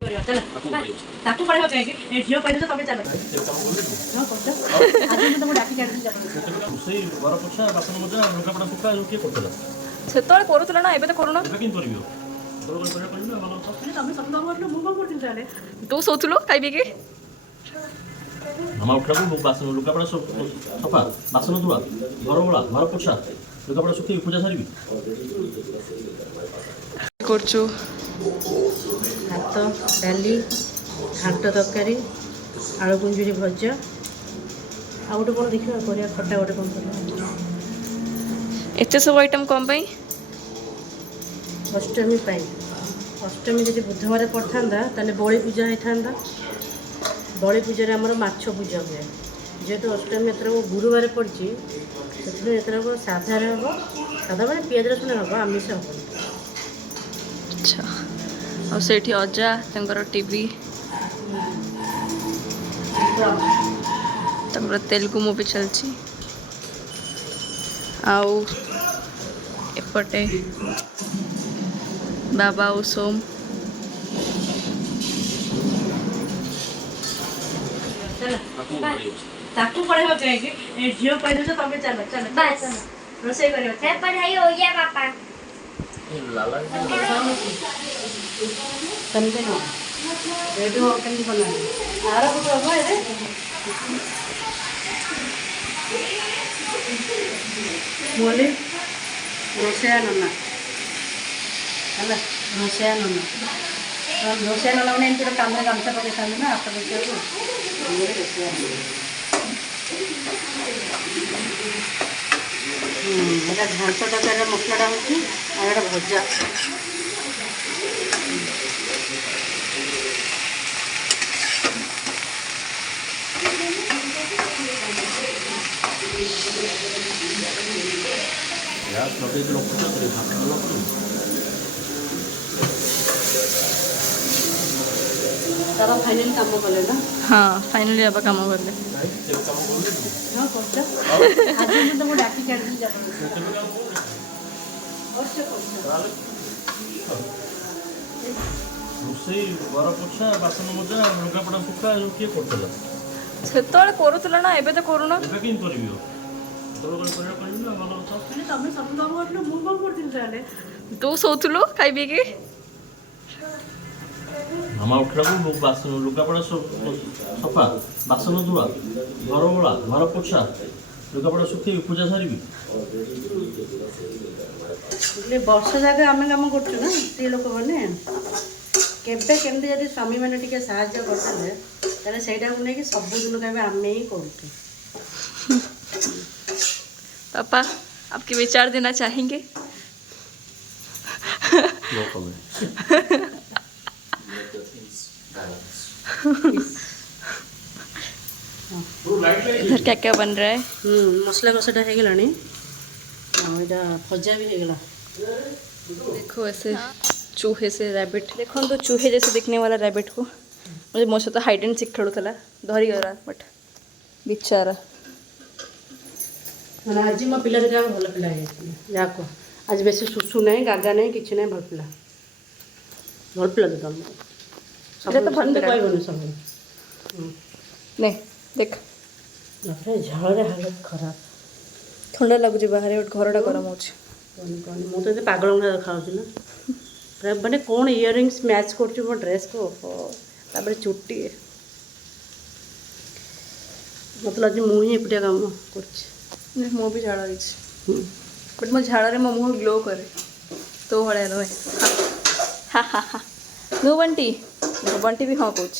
ତାକୁ ପଢେଇବ କାହିଁକି ଏ ଝିଅ କହିଲେ ତମେ ଚାଲ ହଁ କରୁଛ ଆଜି ମୁଁ ତମକୁ ଡାକି କାଢିଲି ରୋଷେଇ ଘର ପୋଛା ବାସନ ମଜା ଲୁଗାପଟା ଶୁଖା କିଏ କରୁଥିଲା? ସେତେବେଳେ କରୁଥିଲା ନା ଏବେ ତ କରୁନ। ଏବେ କେମିତି କରିବି? ତମେ ସବୁ କାମ କରିଲ ମୁଁ କଣ କରୁଥିଲି ତାହେଲେ? ତୁ ଶୋଉଥିଲୁ ଖାଇ ପିଇକି। ମାମା ଉଠିଲାକୁ ବାସନ ଲୁଗାପଟା ସଫା ବାସନ ଧୁଆ ଘର ଓଳା ଘର ପୋଛା ଲୁଗାପଟା ଶୁଖେଇ ପୂଜା ସାରିବି। କରୁଛୁ ଭାତ ଡାଲି ଘାଣ୍ଟ ତରକାରୀ ଆଳୁ କୁଞ୍ଜୁରି ଭଜା ଆଉ ଗୋଟେ କ'ଣ ଦେଖିବା କରିବା ଖଟା ଗୋଟେ କ'ଣ କରିବା। ଏତେ ସବୁ ଆଇଟମ୍ କ'ଣ ପାଇଁ? ଅଷ୍ଟମୀ ପାଇଁ। ଅଷ୍ଟମୀ ଯଦି ବୁଧବାର ପଡ଼ିଥାନ୍ତା ତାହେଲେ ବଳି ପୂଜା ହେଇଥାନ୍ତା। ବଳି ପୂଜାରେ ଆମର ମାଛ ପୂଜା ହୁଏ। ଯେହେତୁ ଅଷ୍ଟମୀ ଏଥରକ ଗୁରୁବାର ପଡ଼ିଛି ସେଥିପାଇଁ ଏଥରକ ସାଧାରେ ହେବ। ସାଧା ମାନେ ପିଆଜ ରସୁଣ ହେବ, ଆମିଷ ହେବନି। ଆଚ୍ଛା ଆଉ ସେଇଠି ଅଜା ତାଙ୍କର ଟିଭି ତାଙ୍କର ତେଲୁଗୁ ମୁଭି ଚାଲିଛି। ଆଉ ଏପଟେ ବାବା ଆଉ ସୋମ ତାକୁ ପଢେଇବ କାହିଁକି ଏ ଝିଅ କହିଲେ ତ ତମେ ଚାଲ ଚାଲ बस ରୋଷେଇ କରିବ। है पढ़ाई हो गया पापा। ସେମିତି ନୁହଁ ଏଇଠୁ କେମିତି ବନାନ୍ତି ଆର ଗୋଟେ ହବ ଏବେ ବୋଲି ରୋଷେଇଆ ନନା ହେଲା। ରୋଷେଇଆ ନନା ରୋଷେଇଆ ନନା ମାନେ ଏମିତି ଗୋଟେ କାମରେ ଗାମୁଛା ପକେଇଥାନ୍ତି ନା ହାତ ପକେଇବାକୁ ରୋଷେଇଆ ନନା। ଏଇଟା ଘାଣ୍ଟ ତରକାରୀର ମସଲାଟା ହେଉଛି ଆଉ ଏଇଟା ଭଜା। ଗ୍ୟାସ୍ ଲଗେଇକି ରଖୁଛ ଭାତ କଲା ପରେ ତାର ଫାଇନାଲି କାମ କଲେ ନା? ହଁ ଫାଇନାଲି ବାବା କାମ କଲେ। ହଁ କରୁଛ ଆଜି ମୁଁ ତମକୁ ଡାକି କାଢିଲି ରୋଷେଇ ଘର ପୋଛା ବାସନ ମଜା ଲୁଗାପଟା ଶୁଖା କିଏ କରୁଥିଲା? ସେତେବେଳେ କରୁଥିଲା ନା ଏବେ ତ କରୁନ। ଏବେ କେମିତି କରିବି? କରିବା କରିବି ନା ଭଲ କଥା। ତମେ ସବୁ କାମ କରିଲ ମୁଁ କଣ କରୁଥିଲି ତାହେଲେ? ତୁ ଶୋଉଥିଲୁ ଖାଇ ପିଇକି। ମାମା ଉଠିଲାକୁ ବାସନ ଲୁଗାପଟା ସଫା ବାସନ ଧୁଆ ଘର ଓଳା ଘର ପୋଛା ଲୁଗାପଟା ଶୁଖେଇ ପୂଜା ସାରିବି। ବର୍ଷ ଯାକ ଆମେ କାମ କରୁଛୁ ନା ସ୍ତ୍ରୀ ଲୋକମାନେ। କେବେ କେମିତି ଯଦି ସ୍ୱାମୀମାନେ ଟିକେ ସାହାଯ୍ୟ କରିଦେଲେ ତାହେଲେ ସେଇଟାକୁ ନେଇକି ସବୁଦିନ କହିବେ ଆମେ ହିଁ କରୁଛୁ। पापा आपके विचार देना चाहेंगे? No comment. इधर क्या क्या बन रहा है? मसला कषाटा हो गलानी यहाँ भजा भी होगला। देखो ऐसे चूहे से रैबिट देखो तो चूहे जैसे दिखने वाला रैबिट को मुझे मो सहित हाइड एंड सीक खेलुला धरी गला बट बिचारा ମାନେ ଆଜି ମୋ ପିଲା ଦୁଇଟା ଭଲ ପିଲା ହେଇଯାଇଥିଲେ। ଯାହାକୁ ଆଜି ବେଶୀ ଶୁଶୁ ନାହିଁ ଗାଗା ନାହିଁ କିଛି ନାହିଁ ଭଲ ପିଲା ତ ତମେ ସେମିତି କହିବନି ସବୁ। नहीं देख ଝାଳରେ ହାଲତ ଖରାପ। ठंडा लगुच बाहर घरटा गरम हो ମୁଁ ତ ଏତେ ପାଗଳ ଭଳିଆ ଦେଖାଯାଉଛି ନା ମାନେ କ'ଣ ଇୟରିଙ୍ଗସ୍ ମ୍ୟାଚ୍ କରୁଛି ମୋ ଡ୍ରେସ୍କୁ। ତାପରେ ଚୁଟି ମତେ ଲାଗୁଛି ମୁଁ ହିଁ ଏକୁଟିଆ କାମ କରୁଛି। मु भी झाड़ रही बट मो झाड़ मो मुँह ग्लो करे तो भाया नुहे हा हा हा नु बंटी बंटी भी हाँ कौच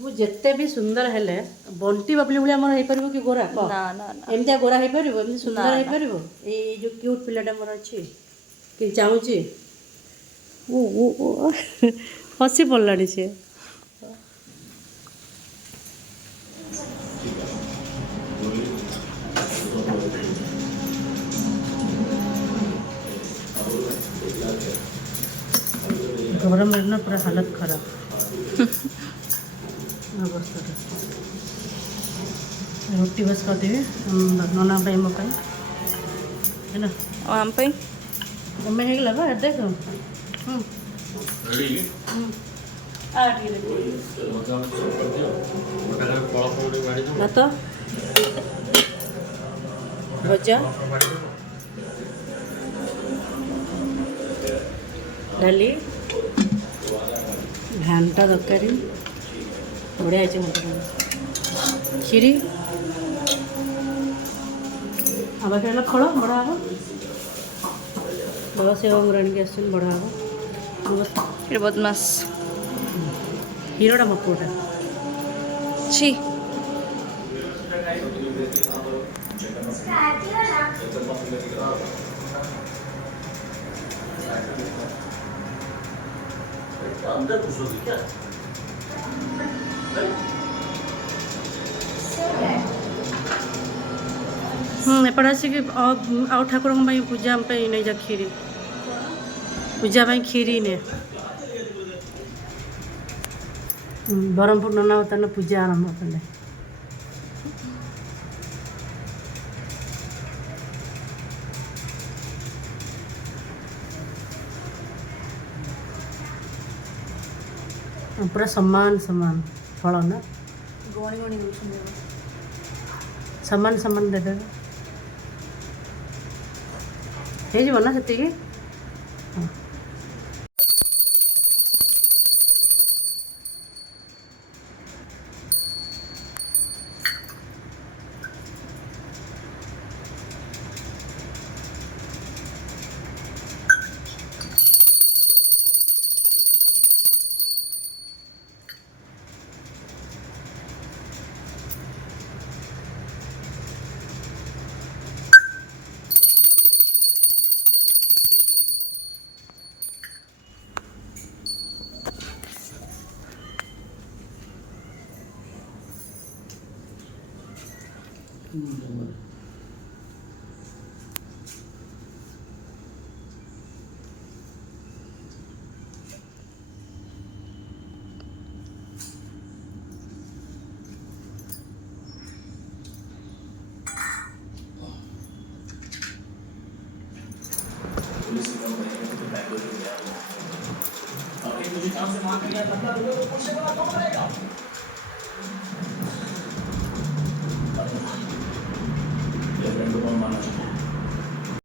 ମୁଁ ଯେତେ ବି ସୁନ୍ଦର ହେଲେ ବଣ୍ଟି ବାବୁଲି ଭଳିଆ ଆମର ହେଇପାରିବ କି ଗୋରା? ନା ନା ନା ଏମିତିଆ ଗୋରା ହେଇପାରିବ? ଏମିତି ସୁନ୍ଦର ହେଇପାରିବ? ଏଇ ଯେଉଁ କ୍ୟୁଟ୍ ପିଲାଟା ମୋର ଅଛି କି ଚାହୁଁଛି ହସି ପଡ଼ିଲାଣି ସିଏ। गरम ना पूरा हालत खराब अवस्था। रोटी बस करदेवी नना भाई मो है ना आम पे तुम्हें हो गला देख ମଜାମଜି ସବୁ କରିଦିଅ ଗୋଟାକରେ ଫଳ ଫଳ ଟିକେ ବାଢ଼ି ଦେବ ଭାତ ଭଜା ଡାଲି ଘାଣ୍ଟ ତରକାରୀ ବଢ଼ିଆ ହେଇଛି ଘାଣ୍ଟ କ୍ଷୀରି ଆଉ ବାକି ହେଲା ଫଳ ବଢ଼ା ହେବ ବାବା ସେବା ଅଙ୍ଗୁର ଆଣିକି ଆସୁଛନ୍ତି ବଢ଼ା ହେବ ये बदमाश ହିରୋଟା ମୋ ପୁଅଟା छी अंदर घुसो क्या ଏପଟେ ଆସିକି ଆଉ ଠାକୁରଙ୍କ ପାଇଁ ପୂଜା ପାଇଁ ନେଇଯା କ୍ଷୀରି ପୂଜା ପାଇଁ କ୍ଷୀରି ନେ ବ୍ରହ୍ମପୁର ନନା ବର୍ତ୍ତମାନ ପୂଜା ଆରମ୍ଭ କଲେ ପୁରା ସମାନ ସମାନ ଫଳ ନା गणी गणी ସମାନ ସମାନ ଦେବେ ହେଇଯିବ ନା ସେତିକି